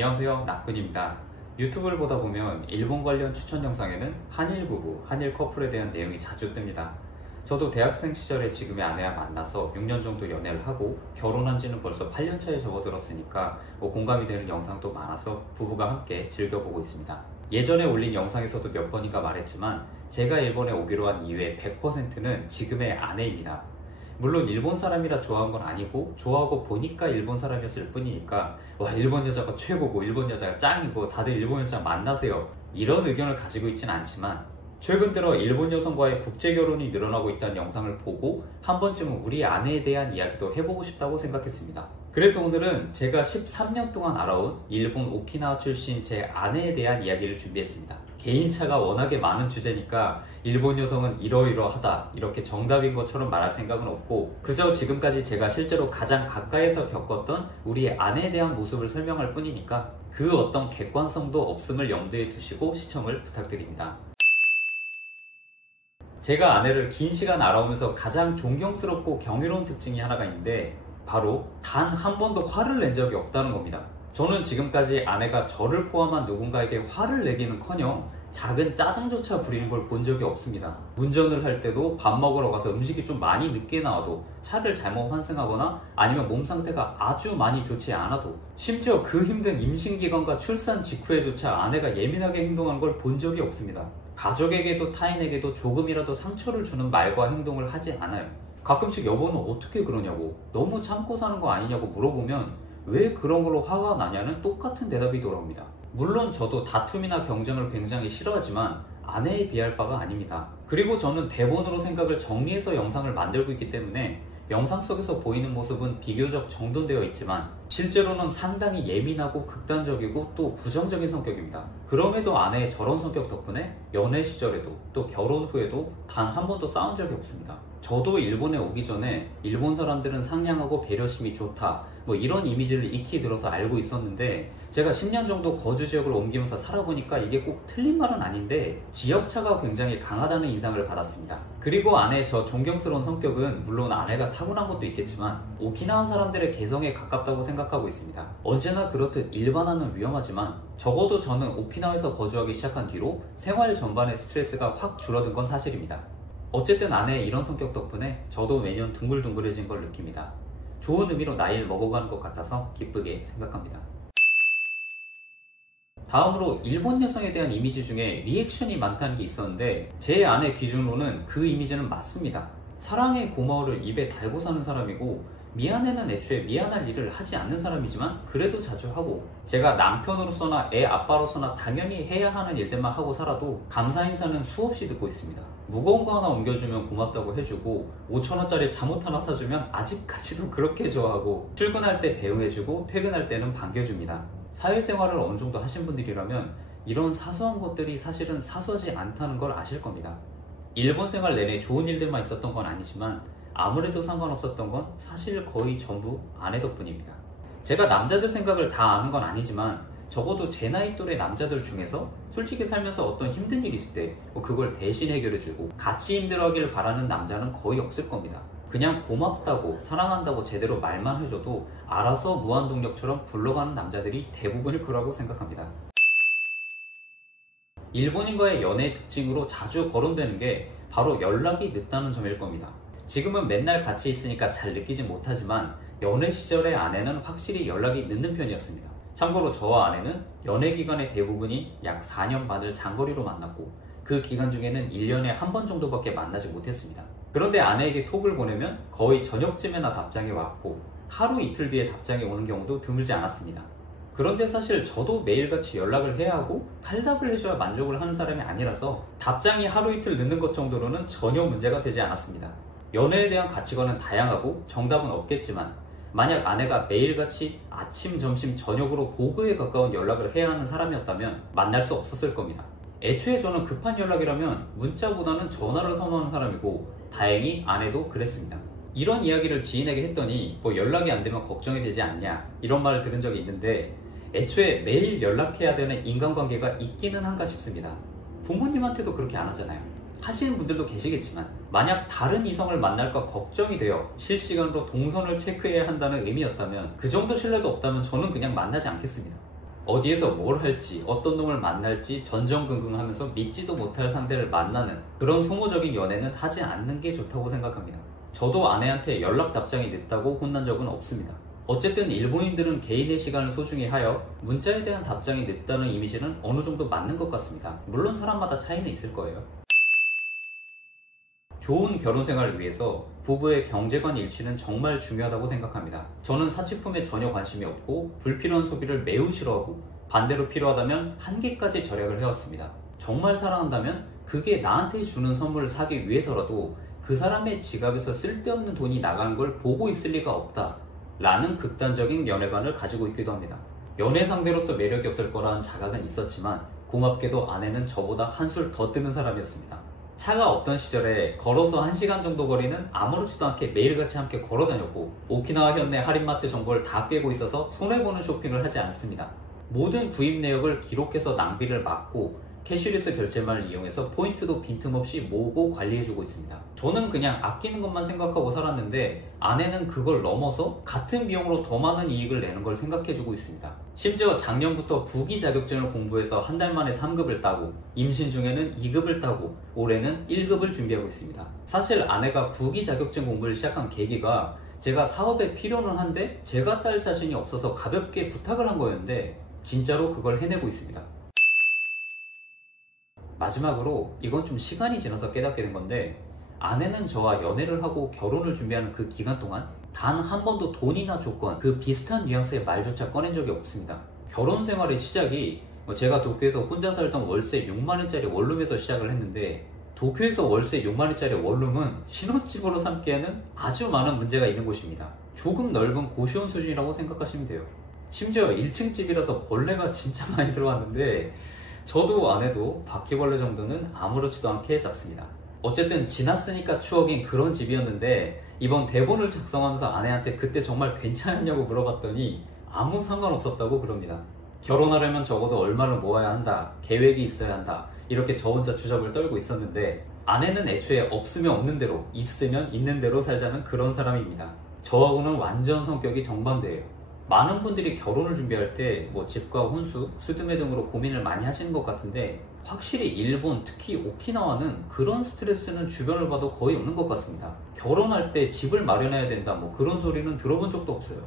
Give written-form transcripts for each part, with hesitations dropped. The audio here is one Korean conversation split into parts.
안녕하세요, 낙근입니다. 유튜브를 보다 보면 일본 관련 추천 영상에는 한일 부부, 한일 커플에 대한 내용이 자주 뜹니다. 저도 대학생 시절에 지금의 아내와 만나서 6년 정도 연애를 하고 결혼한 지는 벌써 8년 차에 접어들었으니까 공감이 되는 영상도 많아서 부부가 함께 즐겨보고 있습니다. 예전에 올린 영상에서도 몇 번인가 말했지만 제가 일본에 오기로 한 이유의 100%는 지금의 아내입니다. 물론 일본 사람이라 좋아한 건 아니고 좋아하고 보니까 일본 사람이었을 뿐이니까 와, 일본 여자가 최고고 일본 여자가 짱이고 다들 일본 여자 만나세요, 이런 의견을 가지고 있진 않지만 최근 들어 일본 여성과의 국제 결혼이 늘어나고 있다는 영상을 보고 한 번쯤은 우리 아내에 대한 이야기도 해보고 싶다고 생각했습니다. 그래서 오늘은 제가 13년 동안 알아온 일본 오키나와 출신 제 아내에 대한 이야기를 준비했습니다. 개인차가 워낙에 많은 주제니까 일본 여성은 이러이러하다 이렇게 정답인 것처럼 말할 생각은 없고 그저 지금까지 제가 실제로 가장 가까이서 겪었던 우리 아내에 대한 모습을 설명할 뿐이니까 그 어떤 객관성도 없음을 염두에 두시고 시청을 부탁드립니다. 제가 아내를 긴 시간 알아오면서 가장 존경스럽고 경이로운 특징이 하나가 있는데 바로 단 한 번도 화를 낸 적이 없다는 겁니다. 저는 지금까지 아내가 저를 포함한 누군가에게 화를 내기는커녕 작은 짜증조차 부리는 걸 본 적이 없습니다. 운전을 할 때도 밥 먹으러 가서 음식이 좀 많이 늦게 나와도 차를 잘못 환승하거나 아니면 몸 상태가 아주 많이 좋지 않아도 심지어 그 힘든 임신기간과 출산 직후에조차 아내가 예민하게 행동하는 걸 본 적이 없습니다. 가족에게도 타인에게도 조금이라도 상처를 주는 말과 행동을 하지 않아요. 가끔씩 여보는 어떻게 그러냐고, 너무 참고 사는 거 아니냐고 물어보면 왜 그런 걸로 화가 나냐는 똑같은 대답이 돌아옵니다. 물론 저도 다툼이나 경쟁을 굉장히 싫어하지만 아내에 비할 바가 아닙니다. 그리고 저는 대본으로 생각을 정리해서 영상을 만들고 있기 때문에 영상 속에서 보이는 모습은 비교적 정돈되어 있지만 실제로는 상당히 예민하고 극단적이고 또 부정적인 성격입니다. 그럼에도 아내의 저런 성격 덕분에 연애 시절에도 또 결혼 후에도 단 한 번도 싸운 적이 없습니다. 저도 일본에 오기 전에 일본 사람들은 상냥하고 배려심이 좋다 이런 이미지를 익히 들어서 알고 있었는데 제가 10년 정도 거주 지역을 옮기면서 살아보니까 이게 꼭 틀린 말은 아닌데 지역차가 굉장히 강하다는 인상을 받았습니다. 그리고 아내의 저 존경스러운 성격은 물론 아내가 타고난 것도 있겠지만 오키나와 사람들의 개성에 가깝다고 생각하고 있습니다. 언제나 그렇듯 일반화는 위험하지만 적어도 저는 오키나와에서 거주하기 시작한 뒤로 생활 전반의 스트레스가 확 줄어든 건 사실입니다. 어쨌든 아내의 이런 성격 덕분에 저도 매년 둥글둥글해진 걸 느낍니다. 좋은 의미로 나이를 먹어가는 것 같아서 기쁘게 생각합니다. 다음으로 일본 여성에 대한 이미지 중에 리액션이 많다는 게 있었는데 제 아내 기준으로는 그 이미지는 맞습니다. 사랑해 고마워를 입에 달고 사는 사람이고 미안해는 애초에 미안할 일을 하지 않는 사람이지만 그래도 자주 하고 제가 남편으로서나 애 아빠로서나 당연히 해야 하는 일들만 하고 살아도 감사 인사는 수없이 듣고 있습니다. 무거운 거 하나 옮겨주면 고맙다고 해주고 5,000원짜리 잠옷 하나 사주면 아직까지도 그렇게 좋아하고 출근할 때 배웅해주고 퇴근할 때는 반겨줍니다. 사회생활을 어느 정도 하신 분들이라면 이런 사소한 것들이 사실은 사소하지 않다는 걸 아실 겁니다. 일본 생활 내내 좋은 일들만 있었던 건 아니지만 아무래도 상관없었던 건 사실 거의 전부 아내 덕분입니다. 제가 남자들 생각을 다 아는 건 아니지만 적어도 제 나이 또래 남자들 중에서 솔직히 살면서 어떤 힘든 일이 있을 때 그걸 대신 해결해주고 같이 힘들어하길 바라는 남자는 거의 없을 겁니다. 그냥 고맙다고 사랑한다고 제대로 말만 해줘도 알아서 무한동력처럼 굴러가는 남자들이 대부분일 거라고 생각합니다. 일본인과의 연애의 특징으로 자주 거론되는 게 바로 연락이 늦다는 점일 겁니다. 지금은 맨날 같이 있으니까 잘 느끼지 못하지만 연애 시절의 아내는 확실히 연락이 늦는 편이었습니다. 참고로 저와 아내는 연애 기간의 대부분이 약 4년 반을 장거리로 만났고 그 기간 중에는 1년에 한 번 정도밖에 만나지 못했습니다. 그런데 아내에게 톡을 보내면 거의 저녁쯤에나 답장이 왔고 하루 이틀 뒤에 답장이 오는 경우도 드물지 않았습니다. 그런데 사실 저도 매일같이 연락을 해야 하고 탈답을 해줘야 만족을 하는 사람이 아니라서 답장이 하루 이틀 늦는 것 정도로는 전혀 문제가 되지 않았습니다. 연애에 대한 가치관은 다양하고 정답은 없겠지만 만약 아내가 매일같이 아침, 점심, 저녁으로 보고에 가까운 연락을 해야 하는 사람이었다면 만날 수 없었을 겁니다. 애초에 저는 급한 연락이라면 문자보다는 전화를 선호하는 사람이고 다행히 아내도 그랬습니다. 이런 이야기를 지인에게 했더니 연락이 안 되면 걱정이 되지 않냐 이런 말을 들은 적이 있는데 애초에 매일 연락해야 되는 인간관계가 있기는 한가 싶습니다. 부모님한테도 그렇게 안 하잖아요. 하시는 분들도 계시겠지만 만약 다른 이성을 만날까 걱정이 되어 실시간으로 동선을 체크해야 한다는 의미였다면 그 정도 신뢰도 없다면 저는 그냥 만나지 않겠습니다. 어디에서 뭘 할지, 어떤 놈을 만날지 전전긍긍하면서 믿지도 못할 상대를 만나는 그런 소모적인 연애는 하지 않는 게 좋다고 생각합니다. 저도 아내한테 연락 답장이 늦다고 혼난 적은 없습니다. 어쨌든 일본인들은 개인의 시간을 소중히 하여 문자에 대한 답장이 늦다는 이미지는 어느 정도 맞는 것 같습니다. 물론 사람마다 차이는 있을 거예요. 좋은 결혼 생활을 위해서 부부의 경제관 일치는 정말 중요하다고 생각합니다. 저는 사치품에 전혀 관심이 없고 불필요한 소비를 매우 싫어하고 반대로 필요하다면 한계까지 절약을 해왔습니다. 정말 사랑한다면 그게 나한테 주는 선물을 사기 위해서라도 그 사람의 지갑에서 쓸데없는 돈이 나가는 걸 보고 있을 리가 없다 라는 극단적인 연애관을 가지고 있기도 합니다. 연애 상대로서 매력이 없을 거라는 자각은 있었지만 고맙게도 아내는 저보다 한술 더 뜨는 사람이었습니다. 차가 없던 시절에 걸어서 1시간 정도 거리는 아무렇지도 않게 매일같이 함께 걸어 다녔고 오키나와 현내 할인마트 정보를 다 꿰고 있어서 손해보는 쇼핑을 하지 않습니다. 모든 구입 내역을 기록해서 낭비를 막고 캐시리스 결제만을 이용해서 포인트도 빈틈없이 모으고 관리해주고 있습니다. 저는 그냥 아끼는 것만 생각하고 살았는데 아내는 그걸 넘어서 같은 비용으로 더 많은 이익을 내는 걸 생각해주고 있습니다. 심지어 작년부터 부기 자격증을 공부해서 한 달 만에 3급을 따고 임신 중에는 2급을 따고 올해는 1급을 준비하고 있습니다. 사실 아내가 부기 자격증 공부를 시작한 계기가 제가 사업에 필요는 한데 제가 딸 자신이 없어서 가볍게 부탁을 한 거였는데 진짜로 그걸 해내고 있습니다. 마지막으로 이건 좀 시간이 지나서 깨닫게 된 건데 아내는 저와 연애를 하고 결혼을 준비하는 그 기간 동안 단 한 번도 돈이나 조건, 그 비슷한 뉘앙스의 말조차 꺼낸 적이 없습니다. 결혼 생활의 시작이 제가 도쿄에서 혼자 살던 월세 6만원짜리 원룸에서 시작을 했는데 도쿄에서 월세 6만원짜리 원룸은 신혼집으로 삼기에는 아주 많은 문제가 있는 곳입니다. 조금 넓은 고시원 수준이라고 생각하시면 돼요. 심지어 1층 집이라서 벌레가 진짜 많이 들어왔는데 저도 아내도 바퀴벌레 정도는 아무렇지도 않게 잡습니다. 어쨌든 지났으니까 추억인 그런 집이었는데 이번 대본을 작성하면서 아내한테 그때 정말 괜찮았냐고 물어봤더니 아무 상관없었다고 그럽니다. 결혼하려면 적어도 얼마를 모아야 한다, 계획이 있어야 한다 이렇게 저 혼자 주접을 떨고 있었는데 아내는 애초에 없으면 없는 대로, 있으면 있는 대로 살자는 그런 사람입니다. 저하고는 완전 성격이 정반대예요. 많은 분들이 결혼을 준비할 때 집과 혼수, 수드메 등으로 고민을 많이 하시는 것 같은데 확실히 일본, 특히 오키나와는 그런 스트레스는 주변을 봐도 거의 없는 것 같습니다. 결혼할 때 집을 마련해야 된다 그런 소리는 들어본 적도 없어요.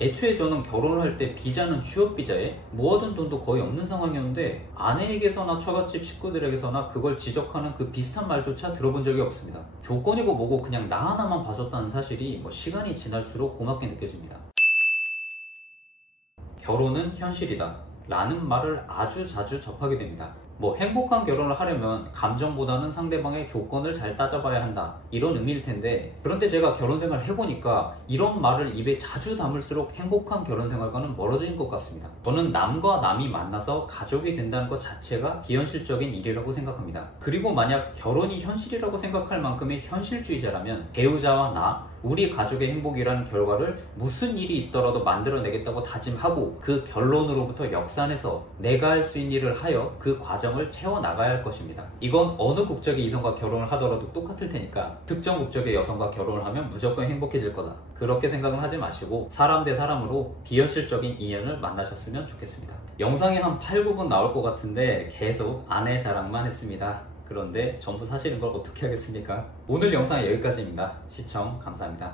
애초에 저는 결혼을 할 때 비자는 취업비자에 모아둔 돈도 거의 없는 상황이었는데 아내에게서나 처갓집 식구들에게서나 그걸 지적하는 그 비슷한 말조차 들어본 적이 없습니다. 조건이고 뭐고 그냥 나 하나만 봐줬다는 사실이 시간이 지날수록 고맙게 느껴집니다. 결혼은 현실이다 라는 말을 아주 자주 접하게 됩니다. 행복한 결혼을 하려면 감정보다는 상대방의 조건을 잘 따져봐야 한다 이런 의미일 텐데 그런데 제가 결혼 생활을 해보니까 이런 말을 입에 자주 담을수록 행복한 결혼 생활과는 멀어지는 것 같습니다. 저는 남과 남이 만나서 가족이 된다는 것 자체가 비현실적인 일이라고 생각합니다. 그리고 만약 결혼이 현실이라고 생각할 만큼의 현실주의자라면 배우자와 나, 우리 가족의 행복이라는 결과를 무슨 일이 있더라도 만들어내겠다고 다짐하고 그 결론으로부터 역산해서 내가 할 수 있는 일을 하여 그 과정을 채워나가야 할 것입니다. 이건 어느 국적의 이성과 결혼을 하더라도 똑같을 테니까 특정 국적의 여성과 결혼을 하면 무조건 행복해질 거다 그렇게 생각은 하지 마시고 사람 대 사람으로 비현실적인 인연을 만나셨으면 좋겠습니다. 영상이 한 8, 9분 나올 것 같은데 계속 아내 자랑만 했습니다. 그런데 전부 사실인 걸 어떻게 하겠습니까? 오늘 영상은 여기까지입니다. 시청 감사합니다.